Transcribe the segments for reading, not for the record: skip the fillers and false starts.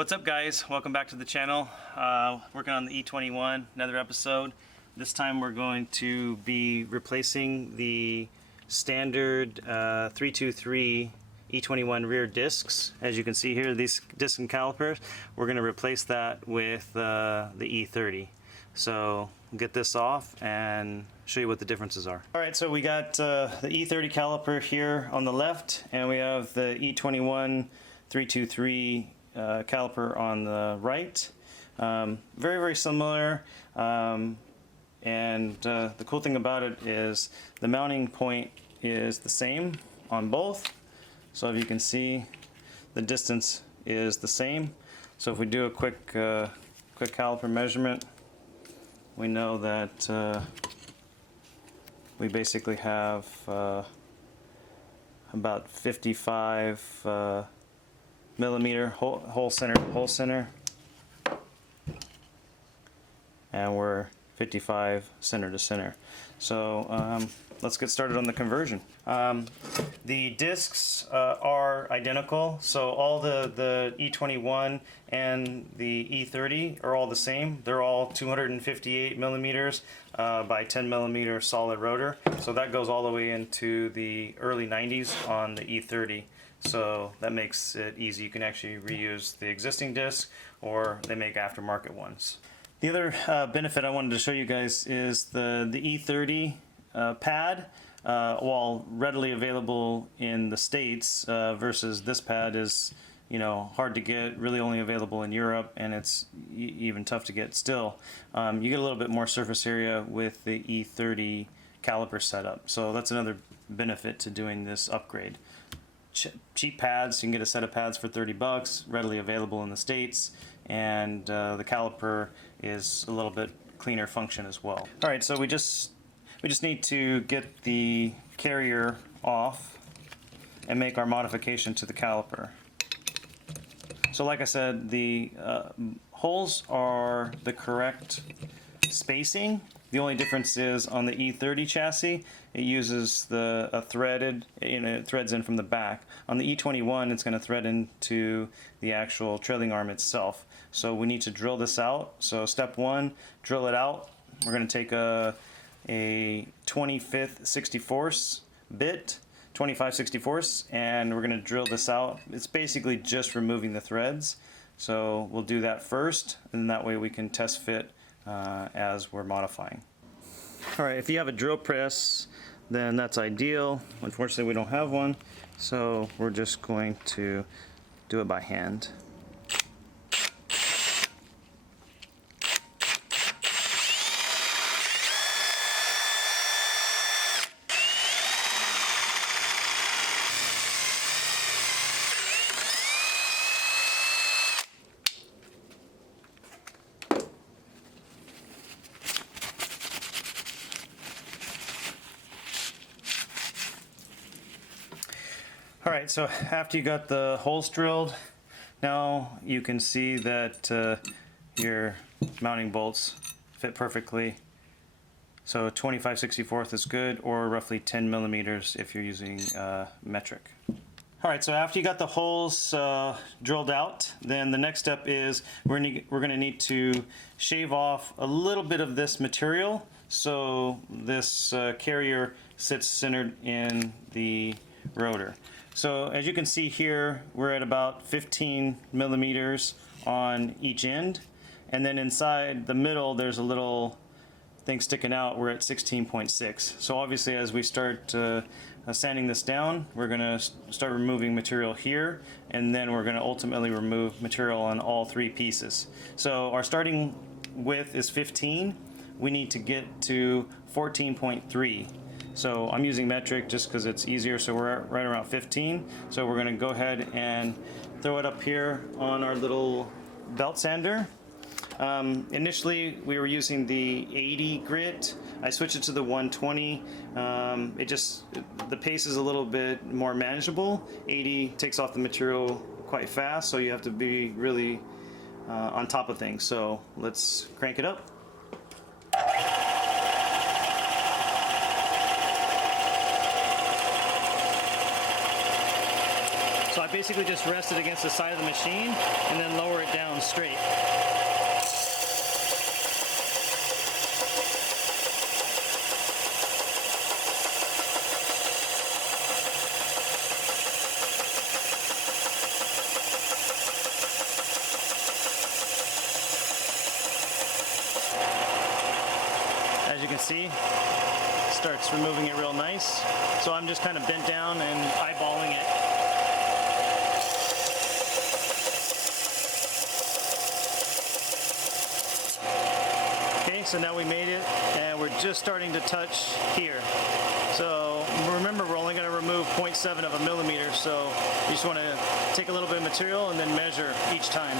What's up, guys? Welcome back to the channel. Working on the E21, another episode. This time we're going to be replacing the standard 323 E21 rear discs. As you can see here, these discs and calipers, we're going to replace that with the E30. So we'll get this off and show you what the differences are. Alright, so we got the E30 caliper here on the left, and we have the E21 323 caliper on the right. Very similar, and the cool thing about it is the mounting point is the same on both. So if you can see, the distance is the same. So if we do a quick caliper measurement, we know that we basically have about 55 millimeter hole center, and we're 55 center to center. So let's get started on the conversion. The discs are identical, so all the E21 and the E30 are all the same. They're all 258 millimeters by 10 millimeter solid rotor. So that goes all the way into the early 90s on the E30. So that makes it easy. You can actually reuse the existing disc, or they make aftermarket ones. The other benefit I wanted to show you guys is the E30 pad. While readily available in the States, versus this pad is, hard to get, really only available in Europe, and it's even tough to get still. You get a little bit more surface area with the E30 caliper setup. So that's another benefit to doing this upgrade. Cheap pads, you can get a set of pads for 30 bucks, readily available in the States, and the caliper is a little bit cleaner function as well. Alright, so we just need to get the carrier off and make our modification to the caliper. So like I said, the holes are the correct spacing. The only difference is on the E30 chassis, it uses a threaded, it threads in from the back. On the E21, it's going to thread into the actual trailing arm itself. So we need to drill this out. So step one, drill it out. We're going to take a 25th 64th bit, 25 64ths, and we're going to drill this out. It's basically just removing the threads. So we'll do that first, and that way we can test fit as we're modifying. Alright, if you have a drill press, then that's ideal. Unfortunately, we don't have one, so we're just going to do it by hand. Alright, so after you got the holes drilled, now you can see that your mounting bolts fit perfectly. So 25 64th is good, or roughly 10 millimeters if you're using metric. Alright, so after you got the holes drilled out, then the next step is we're going to need to shave off a little bit of this material so this carrier sits centered in the rotor. So as you can see here, we're at about 15 millimeters on each end, and then inside the middle there's a little thing sticking out. We're at 16.6. So obviously as we start sanding this down, we're going to start removing material here, and then we're going to ultimately remove material on all three pieces. So our starting width is 15. We need to get to 14.3. So I'm using metric just because it's easier, so we're right around 15. So we're going to go ahead and throw it up here on our little belt sander. Initially we were using the 80 grit. I switched it to the 120. The pace is a little bit more manageable. 80 takes off the material quite fast, so you have to be really on top of things. So let's crank it up. So I basically just rest it against the side of the machine and then lower it down straight. As you can see, starts removing it real nice. So I'm just kind of bent down and eyeballing it. Okay, so now we made it and we're just starting to touch here. So remember, we're only going to remove 0.7 of a millimeter, so you just want to take a little bit of material and then measure each time.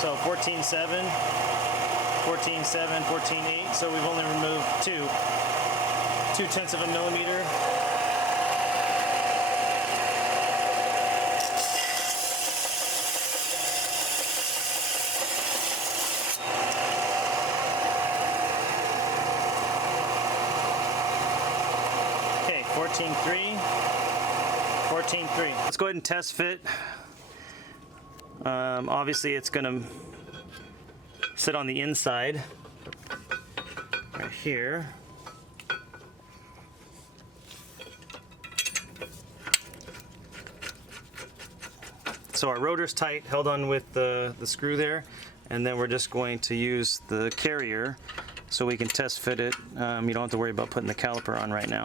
So 14.7, 14.7, 14.8, so we've only removed 2/10 of a millimeter. Okay, 14.3, 14.3. Let's go ahead and test fit. Obviously it's going to sit on the inside right here. So our rotor's tight, held on with the screw there, and then we're just going to use the carrier so we can test fit it. You don't have to worry about putting the caliper on right now.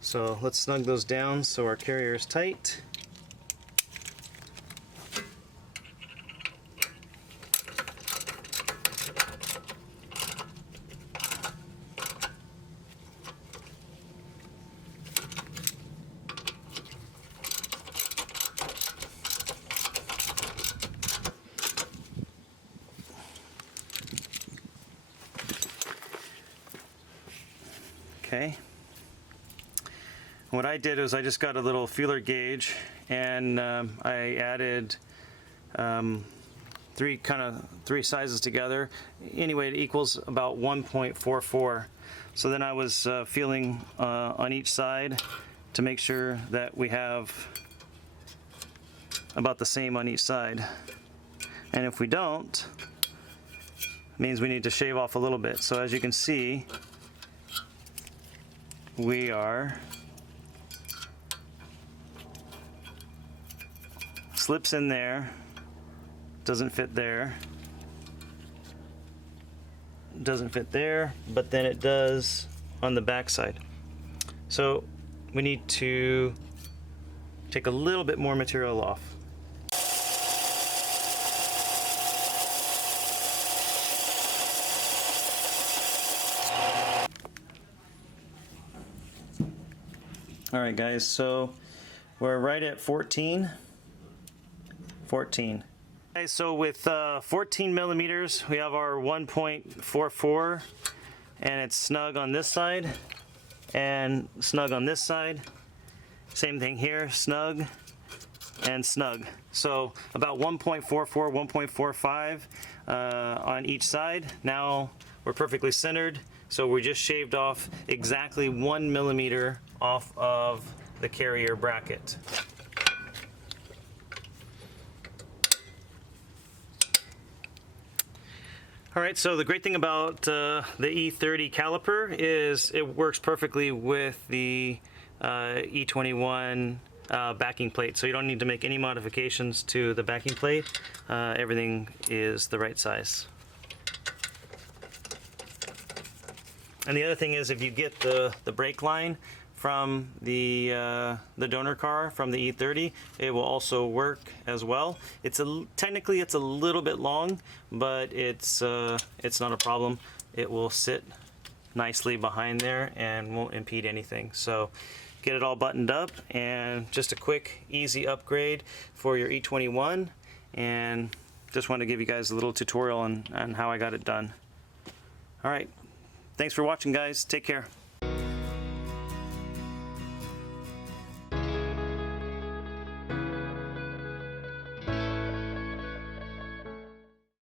So let's snug those down so our carrier is tight. Okay. What I did was I just got a little feeler gauge and I added three sizes together. Anyway, it equals about 1.44. So then I was feeling on each side to make sure that we have about the same on each side. And if we don't, it means we need to shave off a little bit. So as you can see, we are slips in there, doesn't fit there, doesn't fit there, but then it does on the back side. So we need to take a little bit more material off. All right, guys, so we're right at 14. Okay, so with 14 millimeters, we have our 1.44, and it's snug on this side and snug on this side. Same thing here, snug and snug. So about 1.44, 1.45 on each side. Now we're perfectly centered. So we just shaved off exactly 1 millimeter off of the carrier bracket. All right, so the great thing about the E30 caliper is it works perfectly with the E21 backing plate. So you don't need to make any modifications to the backing plate. Everything is the right size. And the other thing is, if you get the brake line from the donor car from the E30, it will also work as well. Technically it's a little bit long, but it's not a problem. It will sit nicely behind there and won't impede anything. So get it all buttoned up, and just a quick, easy upgrade for your E21. And just want to give you guys a little tutorial on how I got it done. All right. Thanks for watching, guys. Take care.